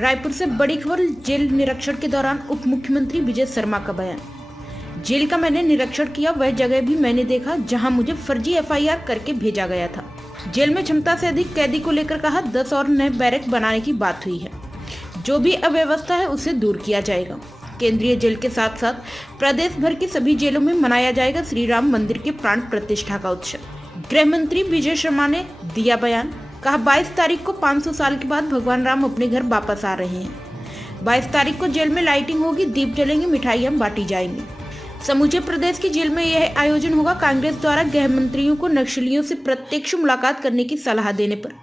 रायपुर से बड़ी खबर। जेल निरीक्षण के दौरान उप मुख्यमंत्री विजय शर्मा का बयान। जेल का मैंने निरीक्षण किया, वह जगह भी मैंने देखा जहां मुझे फर्जी एफआईआर करके भेजा गया था। जेल में क्षमता से अधिक कैदी को लेकर कहा 10 और नए बैरक बनाने की बात हुई है। जो भी अव्यवस्था है उसे दूर किया जाएगा। केंद्रीय जेल के साथ साथ प्रदेश भर की सभी जेलों में मनाया जाएगा श्री राम मंदिर के प्राण प्रतिष्ठा का उत्सव। गृह मंत्री विजय शर्मा ने दिया बयान। कहा 22 तारीख को 500 साल के बाद भगवान राम अपने घर वापस आ रहे हैं। 22 तारीख को जेल में लाइटिंग होगी, दीप जलेंगे, मिठाइयां बांटी जाएंगी। समूचे प्रदेश की जेल में यह आयोजन होगा। कांग्रेस द्वारा गृह मंत्रियों को नक्सलियों से प्रत्यक्ष मुलाकात करने की सलाह देने पर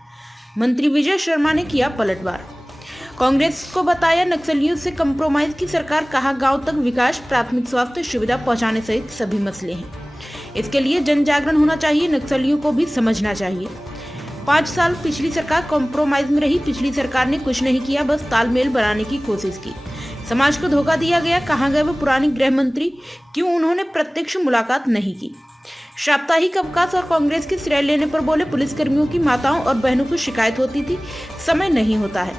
मंत्री विजय शर्मा ने किया पलटवार। कांग्रेस को बताया नक्सलियों से कंप्रोमाइज की सरकार। कहा गांव तक विकास, प्राथमिक स्वास्थ्य सुविधा पहुंचाने सहित सभी मसले हैं। इसके लिए जन जागरण होना चाहिए, नक्सलियों को भी समझना चाहिए। 5 साल पिछली सरकार कॉम्प्रोमाइज में रही। पिछली सरकार ने कुछ नहीं किया, बस तालमेल बनाने की कोशिश की। समाज को धोखा दिया गया। कहाँ गए वो पुराने गृह मंत्री? क्यों उन्होंने प्रत्यक्ष मुलाकात नहीं की? साप्ताहिक अवकाश और कांग्रेस की श्रेय लेने पर बोले पुलिसकर्मियों की माताओं और बहनों को शिकायत होती थी, समय नहीं होता है।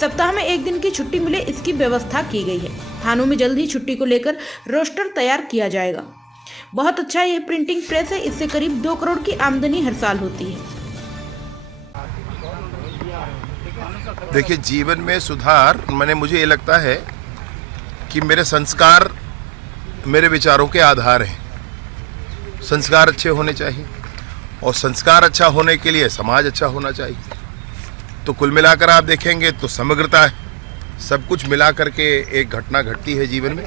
सप्ताह में 1 दिन की छुट्टी मिले, इसकी व्यवस्था की गई है। थानों में जल्द ही छुट्टी को लेकर रोस्टर तैयार किया जाएगा। बहुत अच्छा, यह प्रिंटिंग प्रेस है, इससे करीब 2 करोड़ की आमदनी हर साल होती है। देखिए, जीवन में सुधार मुझे ये लगता है कि मेरे संस्कार मेरे विचारों के आधार हैं। संस्कार अच्छे होने चाहिए और संस्कार अच्छा होने के लिए समाज अच्छा होना चाहिए। तो कुल मिलाकर आप देखेंगे तो समग्रता है, सब कुछ मिला करके एक घटना घटती है जीवन में।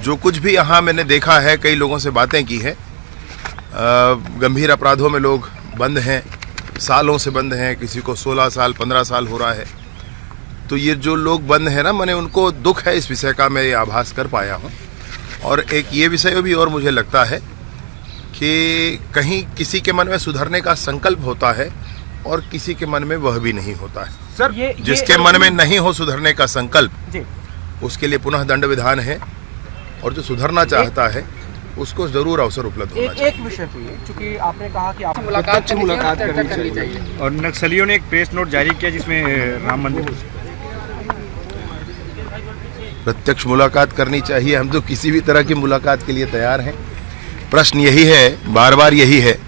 जो कुछ भी यहाँ मैंने देखा है, कई लोगों से बातें की है, गंभीर अपराधों में लोग बंद हैं, सालों से बंद हैं, किसी को 16 साल 15 साल हो रहा है। तो ये जो लोग बंद हैं ना, मैंने उनको दुख है इस विषय का, मैं ये आभास कर पाया हूँ। और एक ये विषय भी और मुझे लगता है कि कहीं किसी के मन में सुधरने का संकल्प होता है और किसी के मन में वह भी नहीं होता है। सर, जिसके मन में नहीं हो सुधरने का संकल्प, उसके लिए पुनः दंड विधान है, और जो सुधरना चाहता है उसको जरूर अवसर उपलब्ध होना चाहिए। एक विषय पे, चूंकि आपने कहा कि आप मुलाकात करनी चाहिए और नक्सलियों ने एक प्रेस नोट जारी किया जिसमें राम मंदिर प्रत्यक्ष मुलाकात करनी चाहिए। हम तो किसी भी तरह की मुलाकात के लिए तैयार हैं। प्रश्न यही है, बार बार यही है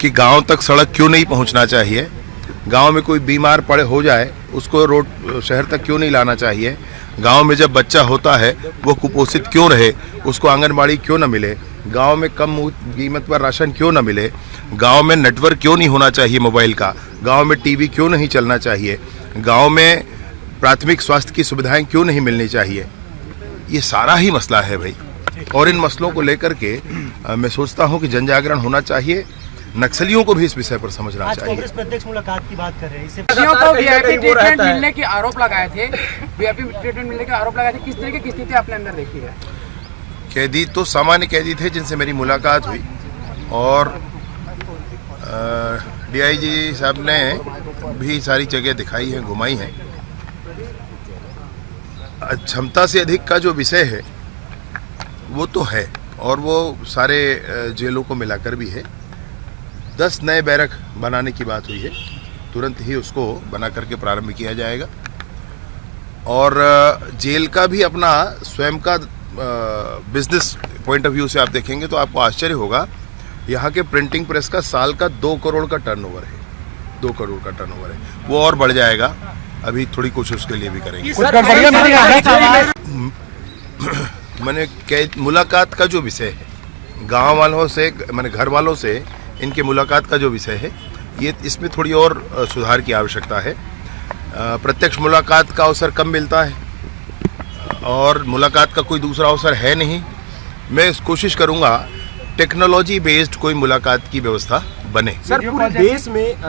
कि गांव तक सड़क क्यों नहीं पहुंचना चाहिए? गांव में कोई बीमार पड़े हो जाए, उसको रोड शहर तक क्यों नहीं लाना चाहिए? गांव में जब बच्चा होता है वो कुपोषित क्यों रहे, उसको आंगनबाड़ी क्यों न मिले? गांव में कम कीमत पर राशन क्यों न मिले? गांव में नेटवर्क क्यों नहीं होना चाहिए मोबाइल का? गांव में टीवी क्यों नहीं चलना चाहिए? गांव में प्राथमिक स्वास्थ्य की सुविधाएं क्यों नहीं मिलनी चाहिए? ये सारा ही मसला है भाई। और इन मसलों को लेकर के मैं सोचता हूँ कि जन जागरण होना चाहिए। नक्सलियों को भी इस विषय पर समझना चाहिए। कांग्रेस प्रत्यक्ष मुलाकात की बात कर रहे हैं। इससे को वीआईपी ट्रीटमेंट मिलने के आरोप लगाए थे। वीआईपी ट्रीटमेंट मिलने के आरोप लगाए थे। किस तरह की स्थिति आपने अंदर देखी है? कैदी तो सामान्य कैदी थे जिनसे मेरी मुलाकात हुई, और डीआईजी साहब ने भी सारी जगह दिखाई है, घुमाई है। क्षमता से अधिक का जो विषय है वो तो है, और वो सारे जेलों को मिलाकर भी है। 10 नए बैरक बनाने की बात हुई है, तुरंत ही उसको बना करके प्रारंभ किया जाएगा। और जेल का भी अपना स्वयं का बिजनेस पॉइंट ऑफ व्यू से आप देखेंगे तो आपको आश्चर्य होगा। यहाँ के प्रिंटिंग प्रेस का साल का 2 करोड़ का टर्नओवर है। 2 करोड़ का टर्नओवर है, वो और बढ़ जाएगा। अभी थोड़ी कोशिश उसके लिए भी करेंगे। मैंने मुलाकात का जो विषय है, गांव वालों से, मैंने घर वालों से इनके मुलाकात का जो विषय है, ये इसमें थोड़ी और सुधार की आवश्यकता है। प्रत्यक्ष मुलाकात का अवसर कम मिलता है और मुलाकात का कोई दूसरा अवसर है नहीं। मैं कोशिश करूंगा टेक्नोलॉजी बेस्ड कोई मुलाकात की व्यवस्था बने। सर, पूरे देश में